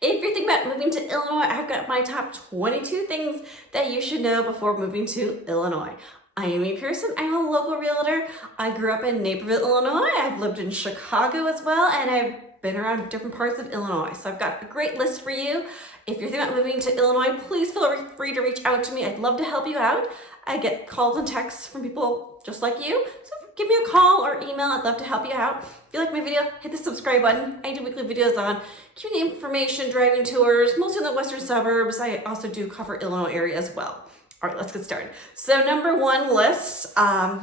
If you're thinking about moving to Illinois, I've got my top 22 things that you should know before moving to Illinois. I am Pearson. I'm a local realtor. I grew up in Naperville, Illinois. I've lived in Chicago as well, and I've been around different parts of Illinois. So I've got a great list for you. If you're thinking about moving to Illinois, please feel free to reach out to me. I'd love to help you out. I get calls and texts from people just like you. So give me a call or email. I'd love to help you out. If you like my video, hit the subscribe button. I do weekly videos on community information, driving tours, mostly in the western suburbs. I also do cover Illinois area as well. All right, let's get started. So number one list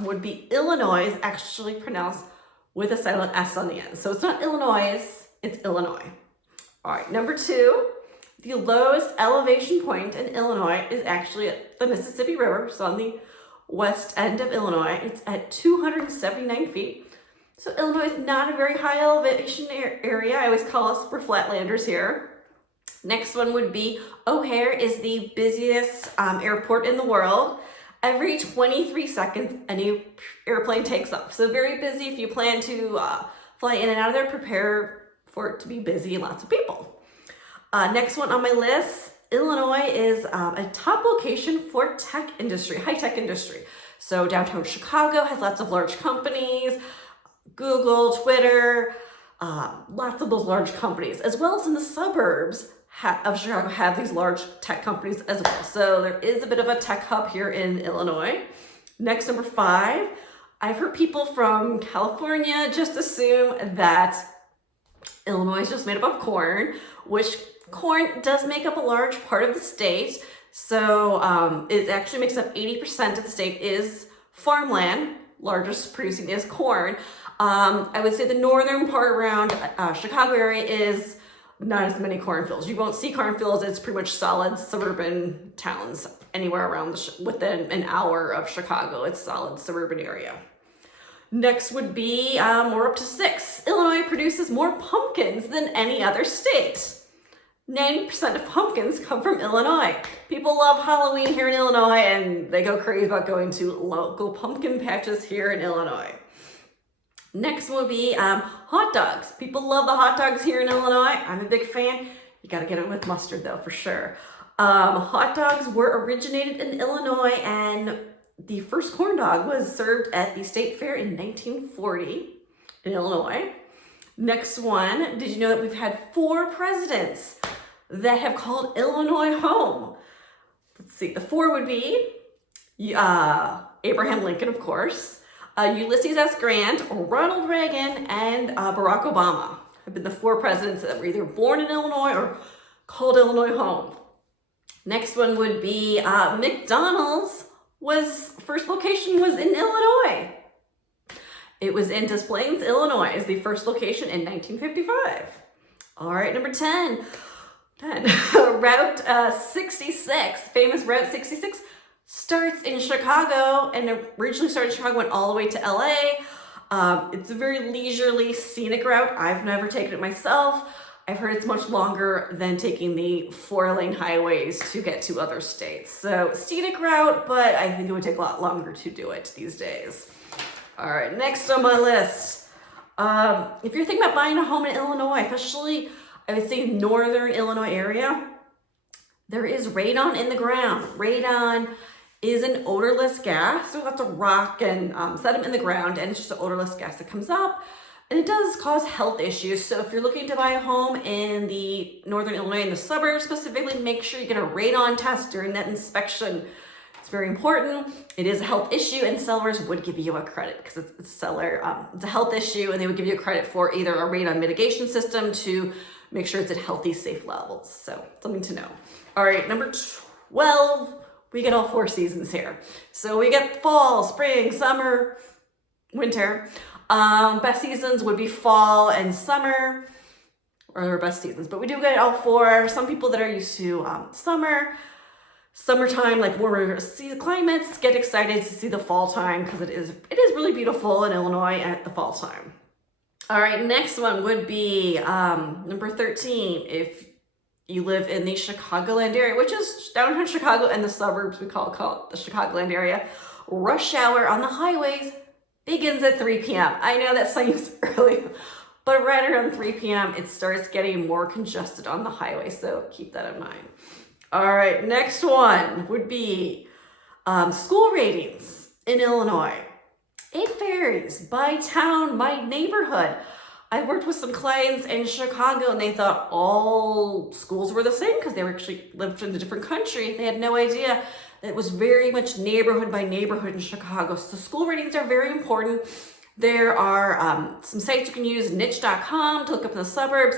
would be Illinois is actually pronounced with a silent S on the end. So it's not Illinois, it's Illinois. All right, number two, the lowest elevation point in Illinois is actually at the Mississippi River. So on the west end of Illinois, it's at 279 feet. So Illinois is not a very high elevation area. I always call us, we're flatlanders here. Next one would be O'Hare is the busiest airport in the world. Every 23 seconds, a new airplane takes off. So very busy. If you plan to fly in and out of there, prepare for it to be busy and lots of people. Next one on my list, Illinois is a top location for tech industry, high-tech industry. So downtown Chicago has lots of large companies, Google, Twitter, lots of those large companies, as well as in the suburbs of Chicago have these large tech companies as well. So there is a bit of a tech hub here in Illinois. Next, number five, I've heard people from California just assume that Illinois is just made up of corn, which corn does make up a large part of the state. So it actually makes up 80% of the state is farmland. Largest producing is corn. I would say the northern part around Chicago area is not as many cornfields. You won't see cornfields. It's pretty much solid suburban towns anywhere around within an hour of Chicago. It's solid suburban area. Next would be, we're up to six. Illinois produces more pumpkins than any other state. 90% of pumpkins come from Illinois. People love Halloween here in Illinois, and they go crazy about going to local pumpkin patches here in Illinois. Next will be hot dogs. People love the hot dogs here in Illinois. I'm a big fan. You gotta get it with mustard though, for sure. Hot dogs were originated in Illinois, and the first corn dog was served at the state fair in 1940 in Illinois. Next one, did you know that we've had 4 presidents that have called Illinois home? Let's see, the 4 would be Abraham Lincoln, of course, Ulysses S. Grant, Ronald Reagan, and Barack Obama have been the 4 presidents that were either born in Illinois or called Illinois home. Next one would be McDonald's first location was in Illinois. It was in Des Plaines, Illinois, is the first location in 1955. All right, number 10. Route 66, famous Route 66, starts in Chicago and originally started in Chicago, went all the way to LA. It's a very leisurely, scenic route. I've never taken it myself. I've heard it's much longer than taking the 4-lane highways to get to other states. So scenic route, but I think it would take a lot longer to do it these days. All right, next on my list. If you're thinking about buying a home in Illinois, especially I would say northern Illinois area, there is radon in the ground. Radon is an odorless gas. So lots of rock and sediment in the ground, and it's just an odorless gas that comes up. And it does cause health issues. So if you're looking to buy a home in the northern Illinois, in the suburbs specifically, make sure you get a radon test during that inspection. It's very important. It is a health issue, and sellers would give you a credit because it's a health issue, and they would give you a credit for either a radon mitigation system to make sure it's at healthy, safe levels. So something to know. All right, number 12, we get all 4 seasons here. So we get fall, spring, summer, winter. Best seasons would be fall and summer, or our best seasons, but we do get all 4. Some people that are used to summertime, like warmer climates, get excited to see the fall time because it is really beautiful in Illinois at the fall time. All right, next one would be number 13. If you live in the Chicagoland area, which is downtown Chicago and the suburbs, we call it the Chicagoland area, rush hour on the highways begins at 3 p.m. I know that seems early, but right around 3 p.m. it starts getting more congested on the highway, so keep that in mind. All right, next one would be school ratings in Illinois. It varies by town, by neighborhood. I worked with some clients in Chicago and they thought all schools were the same because they were actually lived in a different country. They had no idea that it was very much neighborhood by neighborhood in Chicago. So school ratings are very important. There are some sites you can use, niche.com to look up in the suburbs.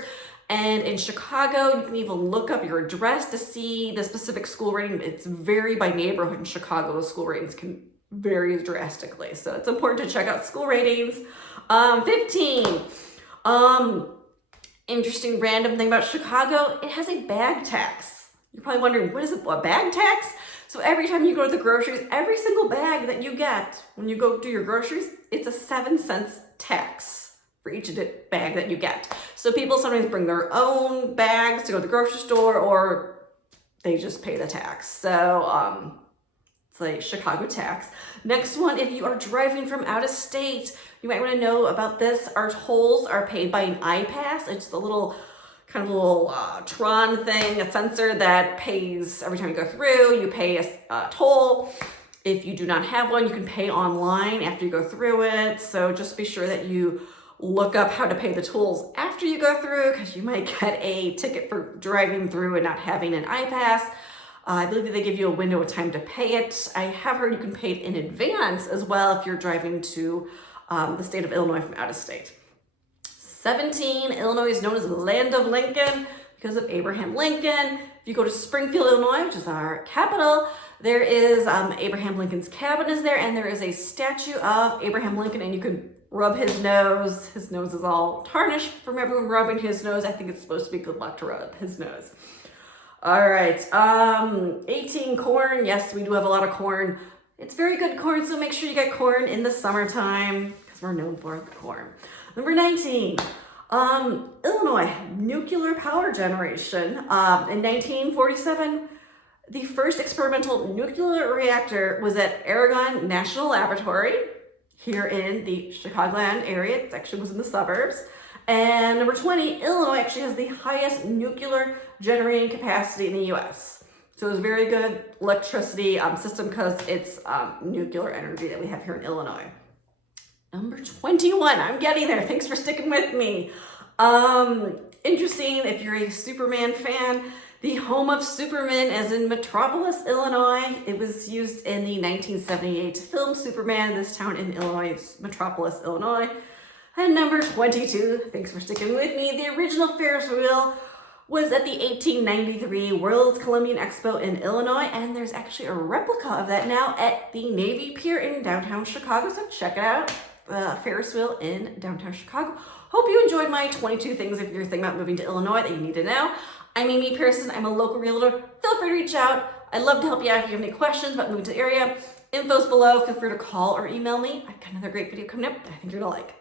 And in Chicago, you can even look up your address to see the specific school rating. It's vary by neighborhood in Chicago. The school ratings can vary drastically. So it's important to check out school ratings. 15. Interesting random thing about Chicago, it has a bag tax. You're probably wondering, what is a bag tax? So every time you go to the groceries, every single bag that you get when you go do your groceries, it's a 7-cent tax for each bag that you get. So people sometimes bring their own bags to go to the grocery store, or they just pay the tax. So it's like Chicago tax. Next one, if you are driving from out of state, you might want to know about this. Our tolls are paid by an iPass. It's a little Tron thing, a sensor that pays every time you go through. You pay a toll. If you do not have one, you can pay online after you go through it. So just be sure that you look up how to pay the tolls after you go through, because you might get a ticket for driving through and not having an iPass. I believe they give you a window of time to pay it. I have heard you can pay it in advance as well if you're driving to the state of Illinois from out of state. 17, Illinois is known as the land of Lincoln because of Abraham Lincoln. If you go to Springfield, Illinois, which is our capital, there is Abraham Lincoln's cabin is there, and there is a statue of Abraham Lincoln, and you can rub his nose. His nose is all tarnished from everyone rubbing his nose. I think it's supposed to be good luck to rub his nose. All right, 18, corn. Yes, we do have a lot of corn. It's very good corn, so make sure you get corn in the summertime because we're known for the corn. Number 19, Illinois, nuclear power generation. In 1947, the first experimental nuclear reactor was at Aragon National Laboratory here in the Chicagoland area. It actually was in the suburbs. And number 20, Illinois actually has the highest nuclear generating capacity in the US. So it's a very good electricity system because it's nuclear energy that we have here in Illinois. Number 21, I'm getting there. Thanks for sticking with me. Interesting, if you're a Superman fan, the home of Superman is in Metropolis, Illinois. It was used in the 1978 film Superman. This town in Illinois is Metropolis, Illinois. And number 22, thanks for sticking with me, the original Ferris wheel was at the 1893 World's Columbian Expo in Illinois, and there's actually a replica of that now at the Navy Pier in downtown Chicago, so check it out, the Ferris wheel in downtown Chicago. Hope you enjoyed my 22 things if you're thinking about moving to Illinois that you need to know. I'm Amy Pearson, I'm a local realtor. Feel free to reach out. I'd love to help you out if you have any questions about moving to the area. Info's below, feel free to call or email me. I've got another great video coming up that I think you're gonna like.